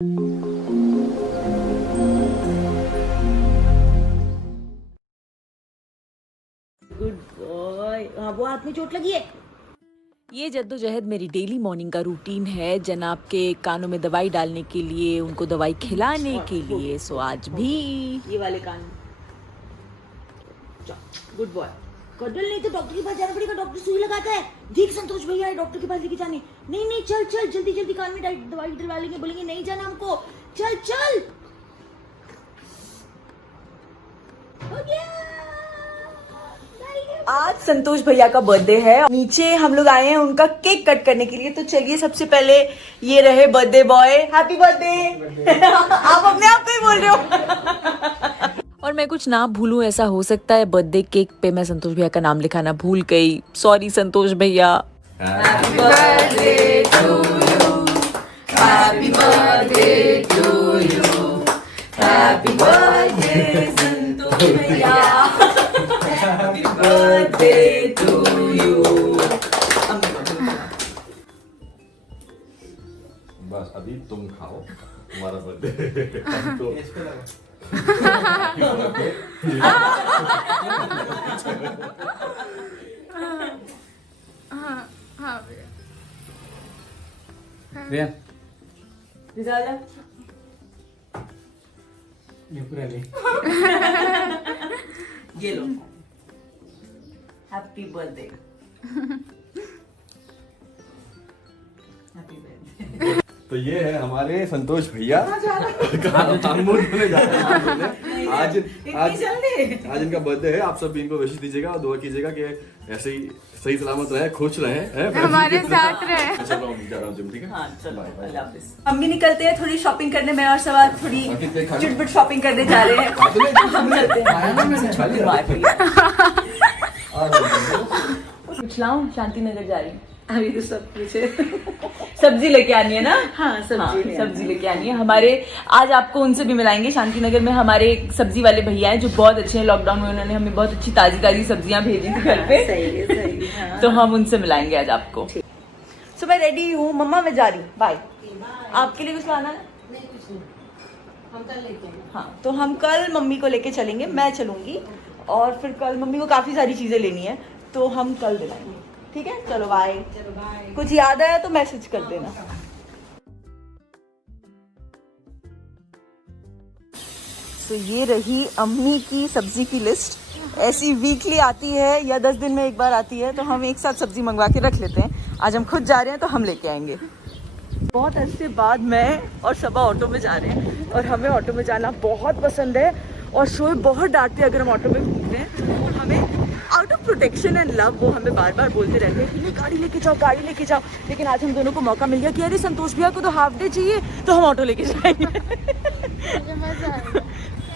Good boy. हाँ, वो हाथ में चोट लगी है। ये जद्दोजहद मेरी डेली मॉर्निंग का रूटीन है जनाब के कानों में दवाई डालने के लिए, उनको दवाई खिलाने के लिए। सो आज भी ये वाले कान। Good boy. कदल नहीं तो डॉक्टर के पास जाना पड़ेगा, डॉक्टर सुई लगाता है। देख संतोष भैया डॉक्टर के पास लेके जाने। नहीं नहीं, चल चल जल्दी जल्दी कान में दवाई डलवा लेंगे। बोलेंगे नहीं जाना हमको, चल चल। हो गया। आज संतोष भैया का बर्थडे है। नीचे हम लोग आए हैं उनका केक कट करने के लिए। तो चलिए सबसे पहले ये रहे बर्थडे बॉय, हैप्पी बर्थडे। आप अपने आप को ही बोल रहे हो। और मैं कुछ ना भूलूं, ऐसा हो सकता है बर्थडे केक पे मैं संतोष भैया का नाम लिखाना भूल गई। सॉरी संतोष भैया। Happy birthday to you, happy birthday to you, happy birthday Santosh भैया, हैप्पी बर्थडे टू यू। बस अभी तुम खाओ, तुम्हारा बर्थडे। हम तो ये लो, हैप्पी बर्थडे। तो ये है हमारे संतोष भैया। अंगूर धोने जा रहे हैं आज इनका बर्थडे है। आप सब भी इनको विश दीजिएगा और दुआ कीजिएगा कि ऐसे ही सही सलामत रहे, खुश रहे, हमारे साथ रहे। चल रहा हूँ, जा रहा हूँ जिम, ठीक है। हाँ चलो, अल्लाह हाफिज। हम भी निकलते हैं थोड़ी शॉपिंग करने में और सवाल थोड़ी चुटपुट शॉपिंग करने जा रहे हैं। हम चलते हैं। कुछ लाऊं, शांति नगर जा रही हूँ अभी तो सब कुछ है। सब्जी लेके आनी है ना। हाँ, सब्जी लेके आनी है। हमारे आज आपको उनसे भी मिलाएंगे। शांति नगर में हमारे सब्जी वाले भैया हैं जो बहुत अच्छे हैं। लॉकडाउन में उन्होंने हमें बहुत अच्छी ताजी सब्जियां भेजी थी घर पे। सही है, हाँ। तो हम उनसे मिलाएंगे आज आपको। सो मैं रेडी हूँ, मम्मा मैं जा रही हूँ, बाय। आपके लिए कुछ लाना है? हम कल लेते हैं। हाँ, तो हम कल मम्मी को लेके चलेंगे, मैं चलूंगी और फिर कल मम्मी को काफी सारी चीजें लेनी है तो हम कल दिलाएंगे, ठीक है। चलो बाय। कुछ याद आया तो मैसेज कर देना। तो ये रही अम्मी की सब्जी की लिस्ट। ऐसी वीकली आती है या 10 दिन में एक बार आती है, तो हम एक साथ सब्जी मंगवा के रख लेते हैं। आज हम खुद जा रहे हैं तो हम लेके आएंगे। बहुत अरसे बाद मैं और सबा ऑटो में जा रहे हैं और हमें ऑटो में जाना बहुत पसंद है। और शोएब बहुत डांटते हैं अगर हम ऑटो में घूमते हैं। और हमें out of protection and love वो हमें बार बार बोलते रहते हैं कि नहीं गाड़ी लेके जाओ, गाड़ी लेके जाओ। लेकिन आज हम दोनों को मौका मिल गया कि अरे संतोष भैया को तो हाफ डे चाहिए तो हम ऑटो लेके जाएंगे।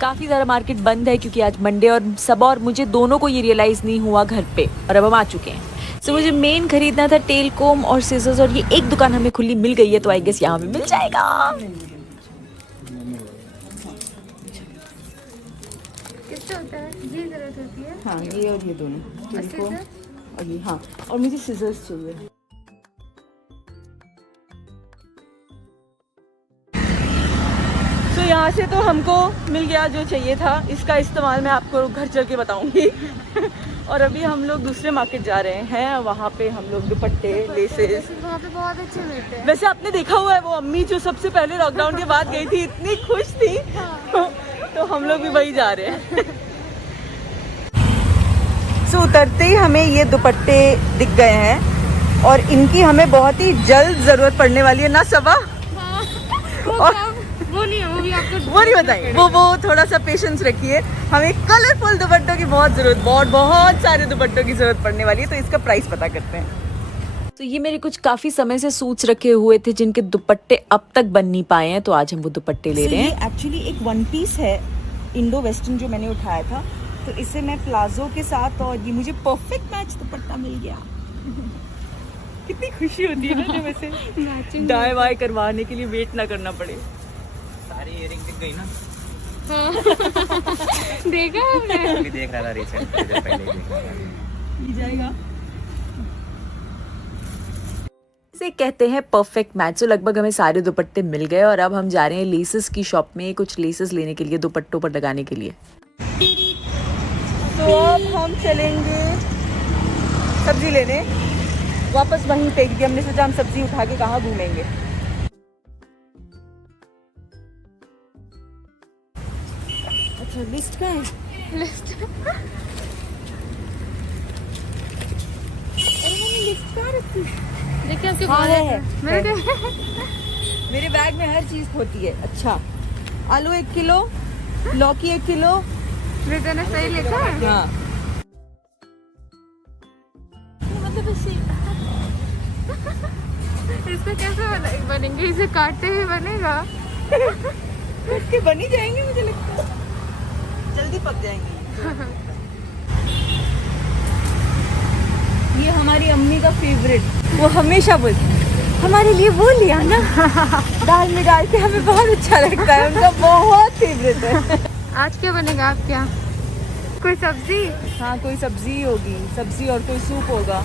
काफ़ी ज़्यादा मार्केट बंद है क्योंकि आज मंडे और सबा और मुझे दोनों को ये रियलाइज़ नहीं हुआ घर पे, और अब हम आ चुके हैं। सो मुझे मेन खरीदना था टेल कोम और सीजर्स, और ये एक दुकान हमें खुली मिल गई है तो आई गेस यहाँ भी मिल जाएगा। किससे होता है? ये जरूरत होती है। हाँ, ये और ये दोनों इनको, और ये, हाँ, और मुझे सीजर्स चाहिए। तो यहाँ से तो हमको मिल गया जो चाहिए था। इसका इस्तेमाल मैं आपको घर चल के बताऊंगी। और अभी हम लोग दूसरे मार्केट जा रहे हैं, वहाँ पे हम लोग दुपट्टे, लेसेस, वहाँ पे बहुत अच्छे मिलते हैं। वैसे आपने देखा हुआ है वो अम्मी जो सबसे पहले लॉकडाउन के बाद गई थी, इतनी खुश थी। तो हम लोग भी वही जा रहे हैं। सो उतरते ही हमें ये दुपट्टे दिख गए हैं और इनकी हमें बहुत ही जल्द जरूरत पड़ने वाली है ना सबा। और वो नहीं है, वो भी आपको वो नहीं बताएंगे, वो थोड़ा सा पेशेंस रखिए। हमें कलरफुल दुपट्टों की बहुत जरूरत, बहुत सारे दुपट्टों की जरूरत पड़ने वाली है। तो इसका प्राइस पता करते हैं। तो ये मेरे कुछ काफी समय से सूट्स रखे हुए थे जिनके दुपट्टे अब तक बन नहीं पाए हैं, तो आज हम वो दुपट्टे ले रहे हैं। एक्चुअली एक वन पीस है इंडो वेस्टर्न जो मैंने उठाया था, तो इसे मैं प्लाजो के साथ, और ये मुझे परफेक्ट मैच दुपट्टा मिल गया। कितनी खुशी होती है ना जब ऐसे दाएं बाएं करवाने के लिए वेट ना करना पड़े। सारी इयरिंग दिख गई ना। देखा आपने? अभी देख रहा था रिसेंट, पहले देख रहा था। जाएगा। इसे कहते हैं परफेक्ट मैच। तो लगभग हमें सारे दुपट्टे मिल गए और अब हम जा रहे हैं लेसेस की शॉप में कुछ लेसेस लेने के लिए, दुपट्टों पर लगाने के लिए। तो अब हम चलेंगे सब्जी लेने वापस वहीं पे, क्योंकि हमने सोचा हम सब्जी उठा के कहाँ घूमेंगे। अच्छा लिस्ट का है, लिस्ट लिस्ट कहाँ रखी? देखिए आपके हाँ, wallet है। में। मेरे मेरे बैग में हर चीज होती है। अच्छा आलू 1 किलो, लौकी 1 किलो। रिटर्न ने सही लिखा है। हाँ मतलब इसका कैसे बनेंगे? इसे काटते हुए बनेगा? के बन ही जाएंगे, मुझे लगता है जल्दी पक जाएंगे। ये हमारी अम्मी का फेवरेट, वो हमेशा बोलती हमारे लिए वो लिया ना दाल में डाल के, हमें बहुत अच्छा लगता है, उनका बहुत फेवरेट है। आज क्या बनेगा आप क्या? कोई सब्जी? हाँ कोई सब्जी होगी, सब्जी और कोई सूप होगा।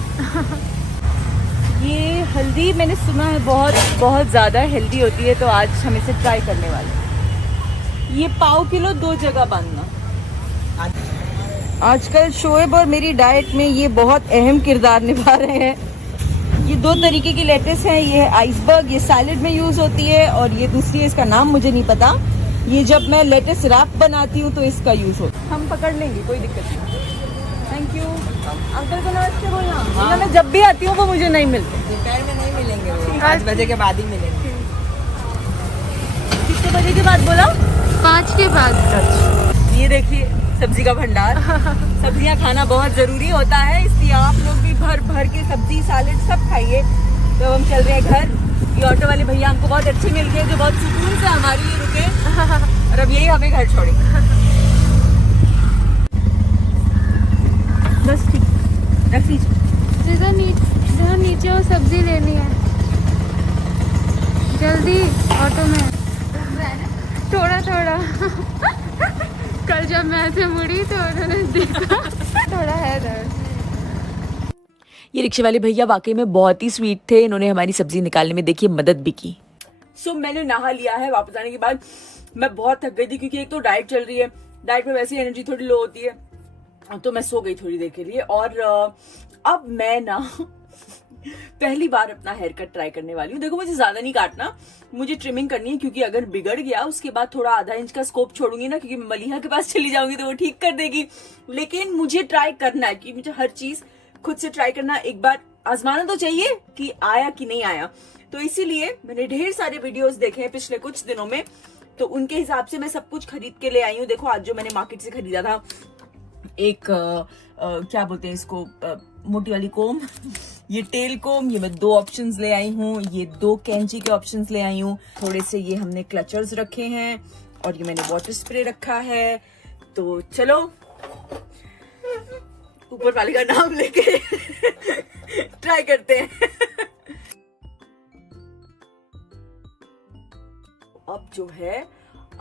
ये हल्दी मैंने सुना है बहुत बहुत ज़्यादा हेल्दी होती है, तो आज हम इसे ट्राई करने वाले हैं। ये पाव किलो 2 जगह बांधना। आजकल शोएब और मेरी डाइट में ये बहुत अहम किरदार निभा रहे हैं। ये 2 तरीके की लेटेस हैं, ये है आइसबर्ग, ये सैलेड में यूज़ होती है, और ये दूसरी है, इसका नाम मुझे नहीं पता। ये जब मैं लेटेस रैप बनाती हूँ तो इसका यूज़ होता है। हम पकड़ लेंगे, कोई दिक्कत नहीं। Thank you. अंकल को नमस्ते बोलना। हाँ। मैं जब भी आती हूँ वो मुझे नहीं मिलते। दोपहर में नहीं मिलेंगे, वो 5 बजे के बाद ही मिलेंगे। कितने बजे के बाद बोला? 5 के बाद। ये देखिए सब्जी का भंडार। सब्जियां खाना बहुत जरूरी होता है, इसलिए आप लोग भी भर भर के सब्जी सैलेड सब खाइए। तो हम चल रहे हैं घर। ये ऑटो वाले भैया हमको बहुत अच्छे मिल गए, जो बहुत सुकून से हमारे लिए रुके, और अब यही हमें घर छोड़ेंगे। बस ठीक, रख लीजिए। जहाँ नीचे वो सब्जी लेनी है, जल्दी ऑटो में। थोड़ा थोड़ा कल जब मैं ऐसे मुड़ी तो उन्होंने देखा थोड़ा है दर्द। ये रिक्शे वाले भैया वाकई में बहुत ही स्वीट थे, इन्होंने हमारी सब्जी निकालने में देखिए मदद भी की। सो मैंने नहा लिया है। वापस आने के बाद मैं बहुत थक गई थी, क्योंकि एक तो डाइट चल रही है, डाइट में वैसे ही एनर्जी थोड़ी लो होती है, तो मैं सो गई थोड़ी देर के लिए। और अब मैं ना पहली बार अपना हेयर कट ट्राई करने वाली हूँ। देखो मुझे ज्यादा नहीं काटना, मुझे ट्रिमिंग करनी है, क्योंकि अगर बिगड़ गया उसके बाद थोड़ा आधा इंच का स्कोप छोड़ूंगी ना, क्योंकि मैं मलिहा के पास चली जाऊंगी तो वो ठीक कर देगी। लेकिन मुझे ट्राई करना है, कि मुझे हर चीज खुद से ट्राई करना, एक बार आजमाना तो चाहिए कि आया कि नहीं आया। तो इसीलिए मैंने ढेर सारे वीडियोस देखे हैं पिछले कुछ दिनों में, तो उनके हिसाब से मैं सब कुछ खरीद के ले आई हूँ। देखो आज जो मैंने मार्केट से खरीदा था, एक क्या बोलते हैं इसको, मोटी वाली कोम, ये टेल कोम, ये मैं 2 ऑप्शंस ले आई हूँ, ये 2 कैंची के ऑप्शंस ले आई हूँ, थोड़े से ये हमने क्लचर्स रखे हैं, और ये मैंने वाटर स्प्रे रखा है। तो चलो ऊपर वाले का नाम लेके ट्राई करते हैं। अब जो है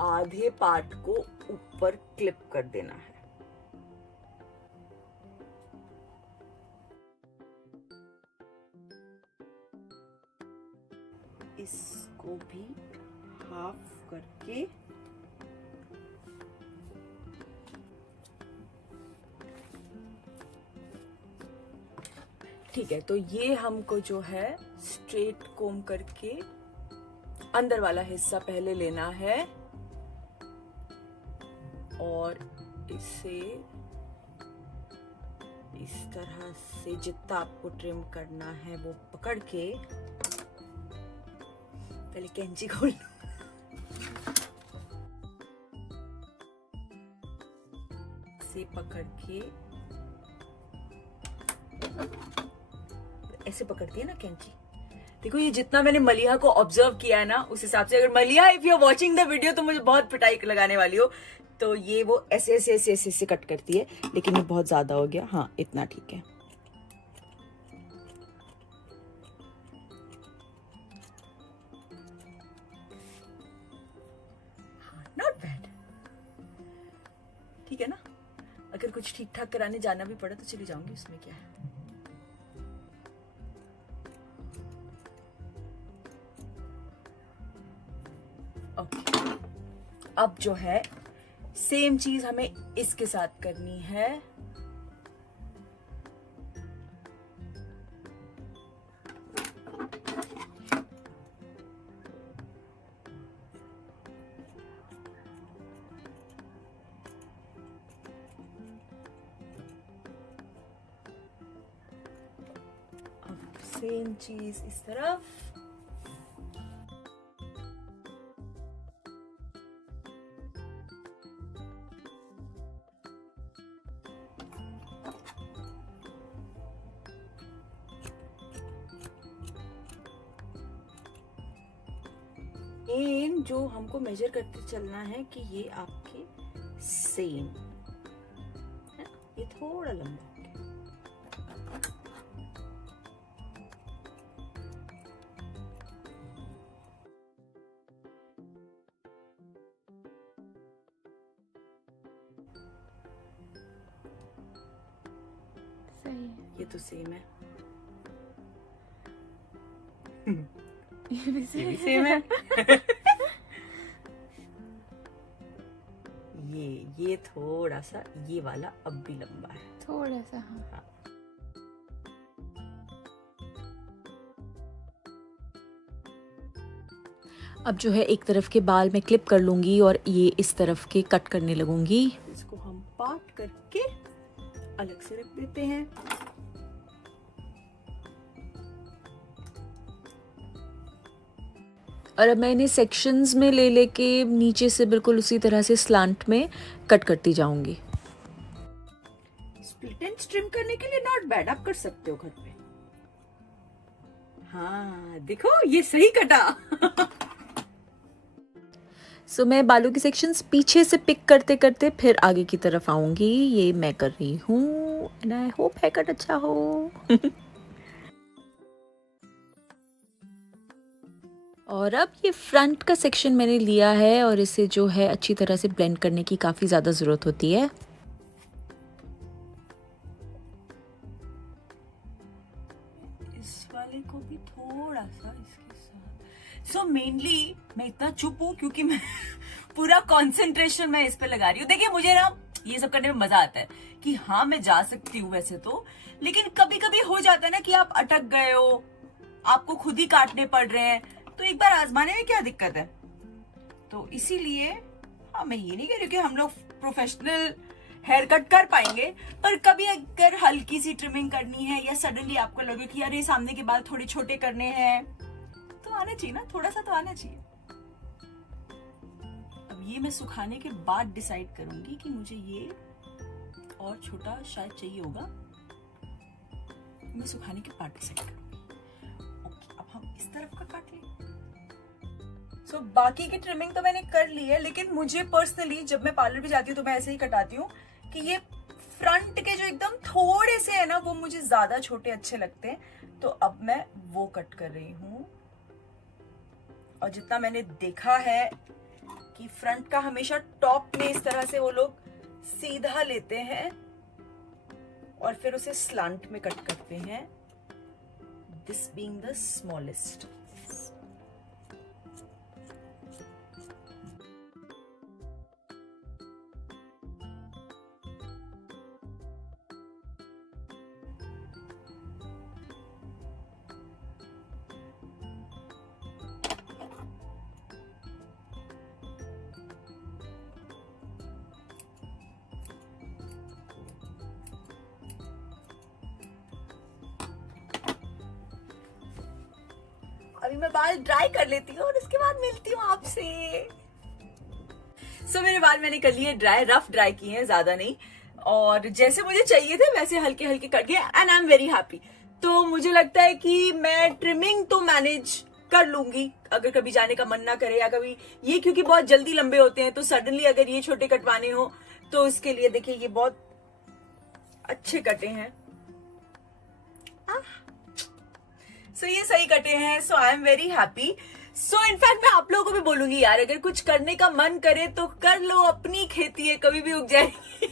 आधे पार्ट को ऊपर क्लिप कर देना है। इसको भी हाफ करके ठीक है। तो ये हमको जो है स्ट्रेट कोम करके अंदर वाला हिस्सा पहले लेना है, और इसे इस तरह से जितना आपको ट्रिम करना है वो पकड़ के, पहले कैंची खोल लो, से पकड़ के ऐसे पकड़ती है ना कैंची। देखो ये जितना मैंने मलिहा को ऑब्जर्व किया है ना, उस हिसाब से, अगर Maliha if you are watching the video तो मुझे बहुत पिटाई लगाने वाली हो, तो ये वो ऐसे ऐसे ऐसे ऐसे ऐसे कट करती है, लेकिन ये बहुत ज्यादा हो गया। हाँ इतना ठीक है। नॉट बैड, ठीक है ना। अगर कुछ ठीक ठाक कराने जाना भी पड़ा तो चली जाऊंगी, उसमें क्या है। ओके, अब जो है सेम चीज हमें इसके साथ करनी है। सेम चीज इस तरफ। एम जो हमको मेजर करते चलना है कि ये आपके सेम है, ये थोड़ा लंबा हो गया। सही है। ये तो सेम है, ये भी सही है। सेम है। ये थोड़ा सा ये वाला अब भी लंबा है। थोड़ा सा हाँ। अब जो है एक तरफ के बाल मैं क्लिप कर लूंगी और ये इस तरफ के कट करने लगूंगी। इसको हम पार्ट करके अलग से रख देते हैं। और अब मैं इन्हें सेक्शंस में ले लेके नीचे से बिल्कुल उसी तरह से स्लांट में कट करती जाऊंगी। स्प्लिट एंड ट्रिम करने के लिए नॉट बैड, आप कर सकते हो घर पे। हाँ देखो ये सही कटा। सो मैं बालों की सेक्शंस पीछे से पिक करते करते फिर आगे की तरफ आऊंगी। ये मैं कर रही हूँ and I hope haircut अच्छा हो। और अब ये फ्रंट का सेक्शन मैंने लिया है और इसे जो है अच्छी तरह से ब्लेंड करने की काफी ज्यादा जरूरत होती है। इस वाले को भी थोड़ा सा इसके साथ। सो मेनली मैं इतना चुप हूँ क्योंकि मैं पूरा कंसंट्रेशन मैं इस पे लगा रही हूँ। देखिए मुझे ना ये सब करने में मजा आता है कि हाँ मैं जा सकती हूँ वैसे तो, लेकिन कभी कभी हो जाता है ना कि आप अटक गए हो, आपको खुद ही काटने पड़ रहे हैं, तो एक बार आजमाने में क्या दिक्कत है। तो इसीलिए हाँ मैं ये नहीं कह रही कि हम लोग प्रोफेशनल हेयर कट कर पाएंगे, पर कभी अगर हल्की सी ट्रिमिंग करनी है या सडनली आपको लगे कि अरे सामने के बाल थोड़े छोटे करने हैं, तो आना चाहिए ना, थोड़ा सा तो आना चाहिए। अब ये मैं सुखाने के बाद डिसाइड करूंगी कि मुझे ये और छोटा शायद चाहिए होगा, मैं सुखाने के बाद डिसाइड करूंगी। अब हम इस तरफ का काट लें। सो बाकी की ट्रिमिंग तो मैंने कर ली है, लेकिन मुझे पर्सनली जब मैं पार्लर भी जाती हूँ तो मैं ऐसे ही कटाती हूँ कि ये फ्रंट के जो एकदम थोड़े से है ना वो मुझे ज्यादा छोटे अच्छे लगते हैं, तो अब मैं वो कट कर रही हूँ। और जितना मैंने देखा है कि फ्रंट का हमेशा टॉप में इस तरह से वो लोग सीधा लेते हैं और फिर उसे स्लांट में कट करते हैं, this being the smallest. अभी मैं बाल ड्राई कर लेती हूँ और उसके बाद मिलती हूँ आपसे। सो मेरे बाल मैंने कर लिए ड्राई, रफ ड्राई किए हैं, ज्यादा नहीं, और जैसे मुझे चाहिए थे वैसे हल्के हल्के कट गए and I am very happy. तो मुझे लगता है कि मैं ट्रिमिंग तो मैनेज कर लूंगी अगर कभी जाने का मन ना करे, या कभी ये क्योंकि बहुत जल्दी लंबे होते हैं तो सडनली अगर ये छोटे कटवाने हो तो इसके लिए देखिए ये बहुत अच्छे कटे हैं। सो ये सही कटे हैं, so I am very happy. So in fact मैं आप लोगों को भी बोलूंगी यार, अगर कुछ करने का मन करे तो कर लो, अपनी खेती है, कभी भी उग जाएगी।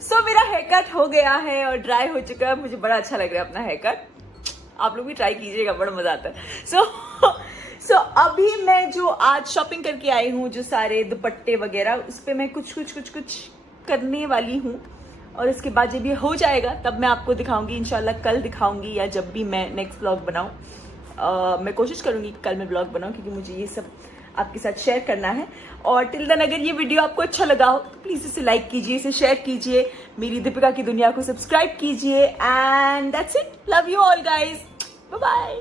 सो मेरा हेयर कट हो गया है और ड्राई हो चुका है, मुझे बड़ा अच्छा लग रहा है अपना हेयर कट। आप लोग भी ट्राई कीजिएगा, बड़ा मजा आता है। सो सो अभी मैं जो आज शॉपिंग करके आई हूँ, जो सारे दुपट्टे वगैरह, उस पे मैं कुछ करने वाली हूँ। और उसके बाद जब ये हो जाएगा तब मैं आपको दिखाऊंगी, इंशाल्लाह कल दिखाऊंगी या जब भी मैं नेक्स्ट व्लॉग बनाऊँ। मैं कोशिश करूंगी कि कल मैं व्लॉग बनाऊँ, क्योंकि मुझे ये सब आपके साथ शेयर करना है। और टिल देन अगर ये वीडियो आपको अच्छा लगा हो तो प्लीज इसे लाइक कीजिए, इसे शेयर कीजिए, मेरी दीपिका की दुनिया को सब्सक्राइब कीजिए। And that's it, love you all guys, bye bye.